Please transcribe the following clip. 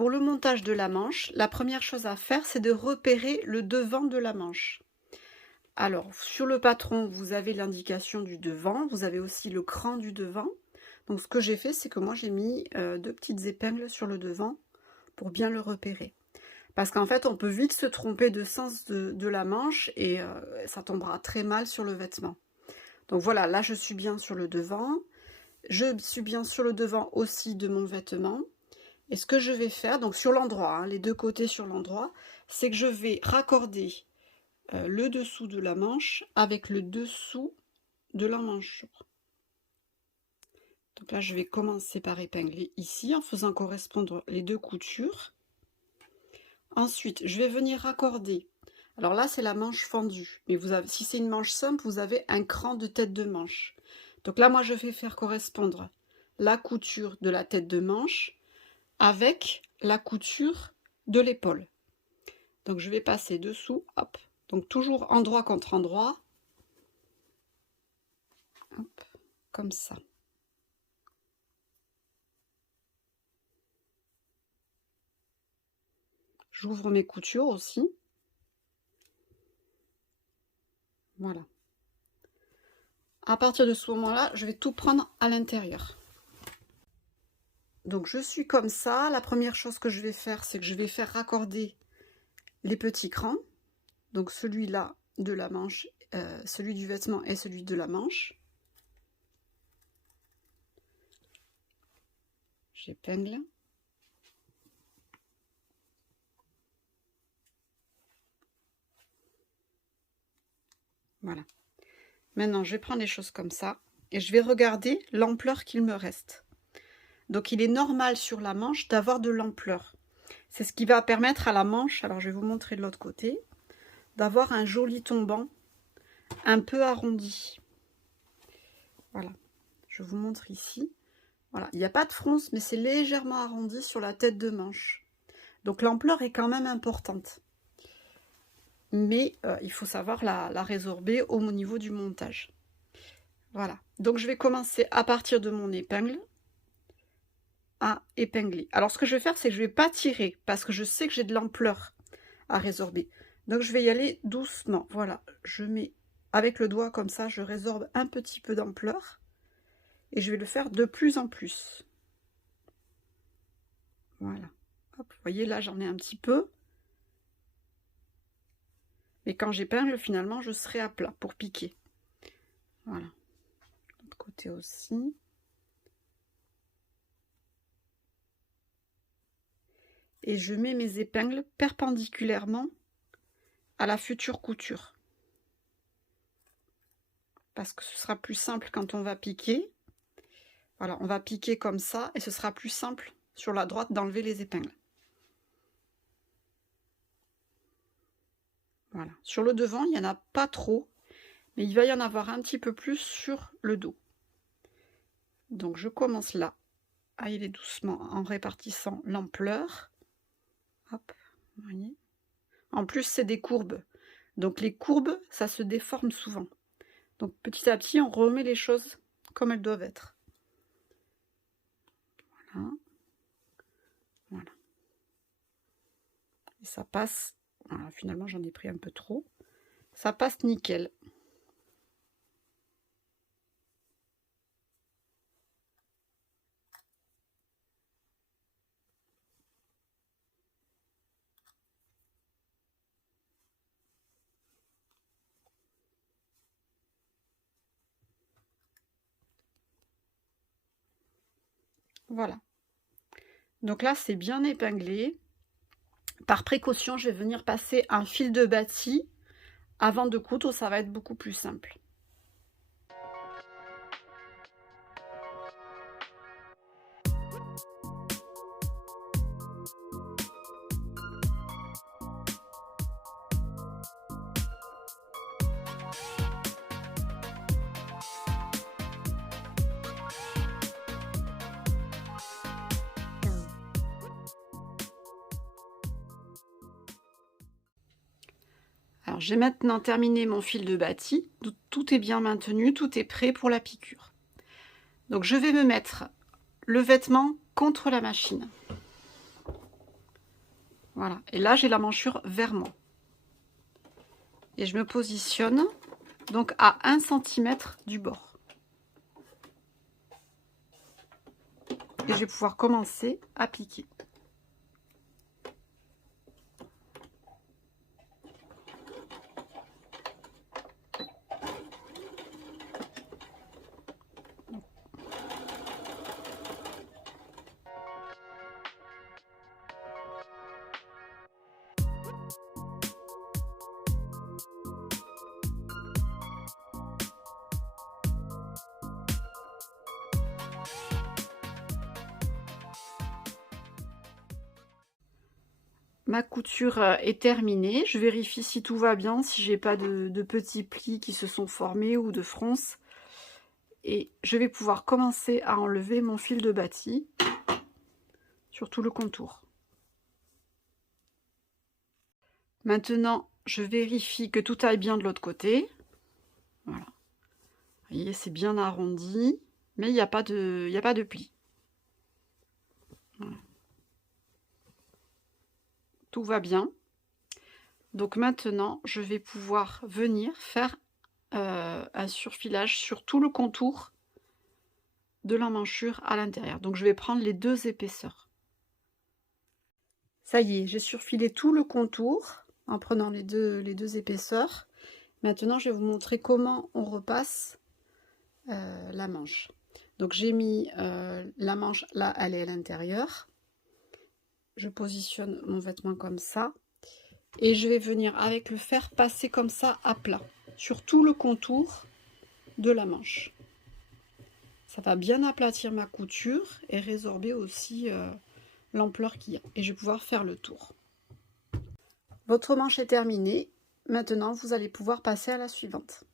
pour le montage de la manche, la première chose à faire, c'est de repérer le devant de la manche. Alors, sur le patron, vous avez l'indication du devant, vous avez aussi le cran du devant. Donc, ce que j'ai fait, c'est que moi, j'ai mis 2 petites épingles sur le devant pour bien le repérer. Parce qu'en fait, on peut vite se tromper de sens de la manche et ça tombera très mal sur le vêtement. Donc voilà, là, je suis bien sur le devant. Je suis bien sur le devant aussi de mon vêtement. Et ce que je vais faire, donc sur l'endroit, hein, les deux côtés sur l'endroit, c'est que je vais raccorder le dessous de la manche avec le dessous de la l'emmanchure. Donc là, je vais commencer par épingler ici en faisant correspondre les deux coutures. Ensuite, je vais venir raccorder. Alors là, c'est la manche fendue. Mais vous avez, si c'est une manche simple, vous avez un cran de tête de manche. Donc là, moi, je vais faire correspondre la couture de la tête de manche avec la couture de l'épaule. Donc je vais passer dessous, hop. Donc toujours endroit contre endroit. Hop, comme ça. J'ouvre mes coutures aussi. Voilà. À partir de ce moment-là, je vais tout prendre à l'intérieur. Donc je suis comme ça. La première chose que je vais faire, c'est que je vais faire raccorder les petits crans. Donc celui-là de la manche, celui du vêtement et celui de la manche. J'épingle. Voilà. Maintenant, je vais prendre les choses comme ça et je vais regarder l'ampleur qu'il me reste. Donc, il est normal sur la manche d'avoir de l'ampleur. C'est ce qui va permettre à la manche, alors je vais vous montrer de l'autre côté, d'avoir un joli tombant un peu arrondi. Voilà, je vous montre ici. Voilà, il n'y a pas de fronce, mais c'est légèrement arrondi sur la tête de manche. Donc, l'ampleur est quand même importante. Mais il faut savoir la résorber au niveau du montage. Voilà, donc je vais commencer à partir de mon épingle à épingler. Alors ce que je vais faire, c'est que je ne vais pas tirer parce que je sais que j'ai de l'ampleur à résorber. Donc je vais y aller doucement. Voilà, je mets avec le doigt comme ça, je résorbe un petit peu d'ampleur et je vais le faire de plus en plus. Voilà, hop, vous voyez là j'en ai un petit peu. Et quand j'épingle, finalement, je serai à plat pour piquer. Voilà. De l'autre côté aussi. Et je mets mes épingles perpendiculairement à la future couture. Parce que ce sera plus simple quand on va piquer. Voilà, on va piquer comme ça et ce sera plus simple sur la droite d'enlever les épingles. Voilà. Sur le devant, il n'y en a pas trop, mais il va y en avoir un petit peu plus sur le dos. Donc je commence là à y aller doucement en répartissant l'ampleur. Hop, vous voyez. En plus, c'est des courbes. Donc les courbes, ça se déforme souvent. Donc petit à petit, on remet les choses comme elles doivent être. Voilà. Voilà. Et ça passe. Voilà, finalement, j'en ai pris un peu trop. Ça passe nickel. Voilà. Donc là, c'est bien épinglé. Par précaution, je vais venir passer un fil de bâti avant de coudre, ça va être beaucoup plus simple. Alors, j'ai maintenant terminé mon fil de bâti. Tout est bien maintenu, tout est prêt pour la piqûre. Donc, je vais me mettre le vêtement contre la machine. Voilà. Et là, j'ai la manchure vers moi. Et je me positionne donc à 1 cm du bord. Et je vais pouvoir commencer à piquer. Ma couture est terminée. Je vérifie si tout va bien, si j'ai pas de petits plis qui se sont formés ou de fronces. Et je vais pouvoir commencer à enlever mon fil de bâti sur tout le contour. Maintenant, je vérifie que tout aille bien de l'autre côté. Voilà. Vous voyez, c'est bien arrondi, mais il n'y a pas de pli. Voilà. Tout va bien. Donc maintenant, je vais pouvoir venir faire un surfilage sur tout le contour de l'emmanchure à l'intérieur. Donc je vais prendre les 2 épaisseurs. Ça y est, j'ai surfilé tout le contour en prenant les deux épaisseurs. Maintenant, je vais vous montrer comment on repasse la manche. Donc j'ai mis la manche là, elle est à l'intérieur. Je positionne mon vêtement comme ça. Et je vais venir avec le fer passer comme ça à plat sur tout le contour de la manche. Ça va bien aplatir ma couture et résorber aussi l'ampleur qu'il y a. Et je vais pouvoir faire le tour. Votre manche est terminée. Maintenant, vous allez pouvoir passer à la suivante.